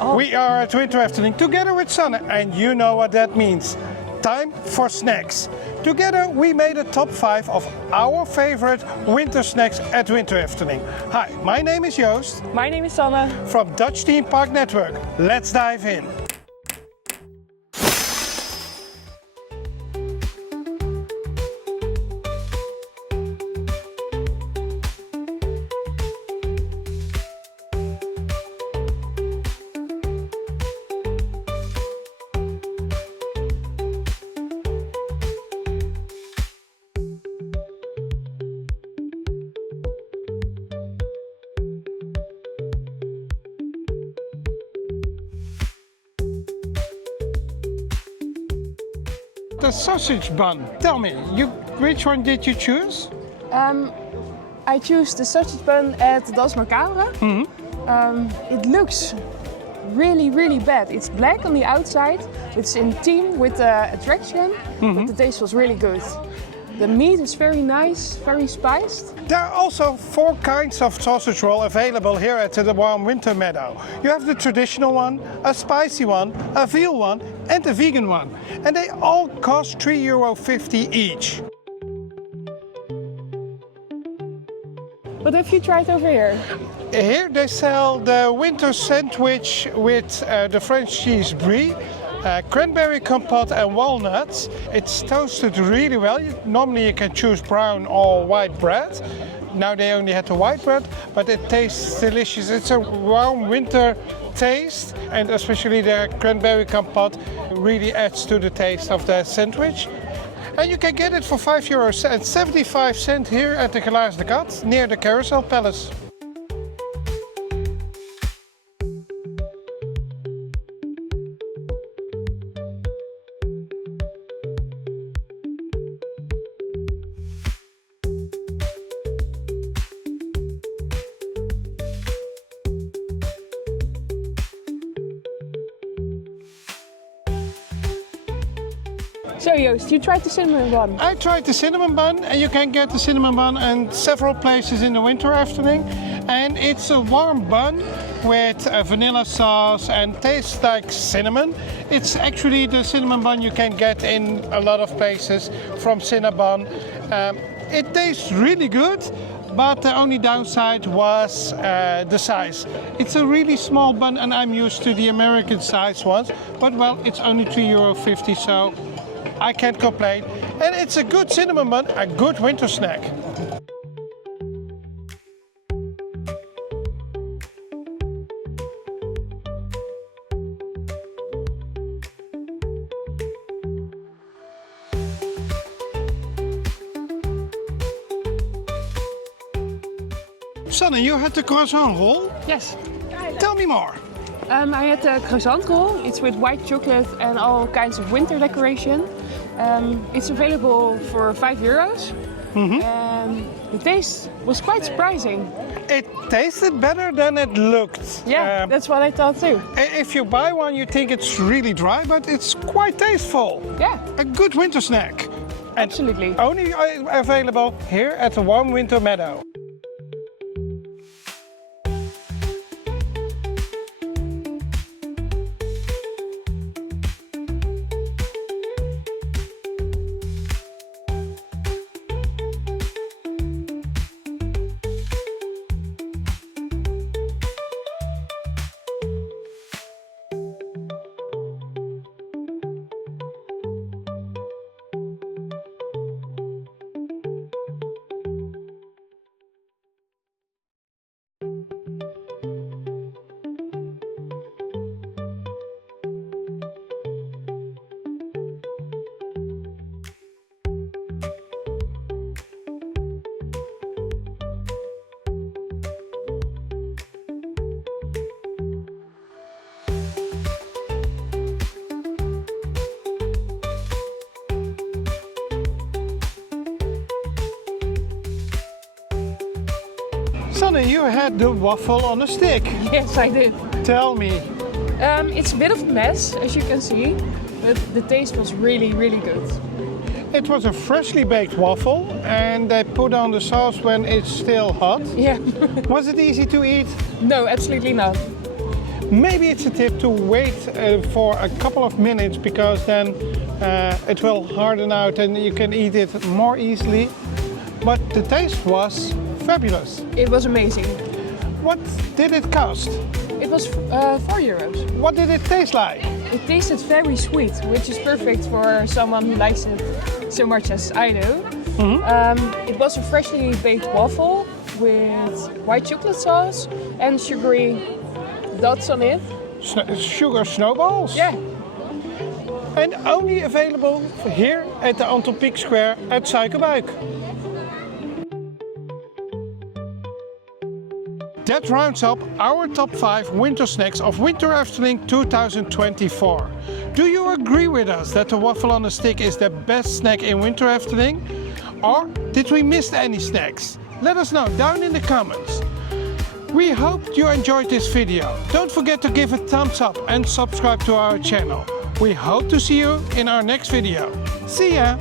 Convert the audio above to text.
Oh. We are at Winter Efteling together with Sanne, and you know what that means. Time for snacks. Together we made a top 5 of our favorite winter snacks at Winter Efteling. Hi, my name is Joost. My name is Sanne. From Dutch Theme Park Network. Let's dive in. The sausage bun. Tell me, which one did you choose? I choose the sausage bun at Das Macabre. It looks really bad. It's black on the outside. It's in theme with the attraction, but the taste was really good. The meat is very nice, very spiced. There are also 4 kinds of sausage roll available here at the Warm Winter Meadow. You have the traditional one, a spicy one, a veal one and a vegan one. And they all cost €3.50 each. What have you tried over here? Here they sell the winter sandwich with the French cheese brie, cranberry compote and walnuts. It's toasted really well. Normally you can choose brown or white bread. Now they only had the white bread, but it tastes delicious. It's a warm winter taste, and especially the cranberry compote really adds to the taste of the sandwich. And you can get it for €5.75 here at the Glaas de Kat near the Carousel Palace. So Joost, you tried the cinnamon bun. I tried the cinnamon bun, and you can get the cinnamon bun in several places in the Winter Efteling. And it's a warm bun with a vanilla sauce and tastes like cinnamon. It's actually the cinnamon bun you can get in a lot of places from Cinnabon. It tastes really good, but the only downside was the size. It's a really small bun and I'm used to the American size ones, but well, it's only €3.50, so I can't complain. And it's a good cinnamon bun, a good winter snack. Sanne, you had the croissant roll? Yes. Tell me more. I had the croissant roll. It's with white chocolate and all kinds of winter decoration. It's available for €5. The taste was quite surprising. It tasted better than it looked. Yeah, that's what I thought too. If you buy one, you think it's really dry, but it's quite tasteful. Yeah. A good winter snack. And Absolutely. only available here at the Warm Winter Meadow. Sanne, you had the waffle on a stick. Yes, I did. Tell me. It's a bit of a mess, as you can see, but the taste was really good. It was a freshly baked waffle and they put on the sauce when it's still hot. Yeah. Was it easy to eat? No, absolutely not. Maybe it's a tip to wait for a couple of minutes, because then it will harden out and you can eat it more easily. But the taste was fabulous. It was amazing. What did it cost? It was €4. What did it taste like? It tasted very sweet, which is perfect for someone who likes it so much as I do. It was a freshly baked waffle with white chocolate sauce and sugary dots on it. Sugar snowballs? Yeah. And only available here at the Anton Pieck Square at Suikerbuik. That rounds up our top 5 winter snacks of Winter Efteling 2024. Do you agree with us that the waffle on a stick is the best snack in Winter Efteling? Or did we miss any snacks? Let us know down in the comments. We hope you enjoyed this video. Don't forget to give a thumbs up and subscribe to our channel. We hope to see you in our next video. See ya!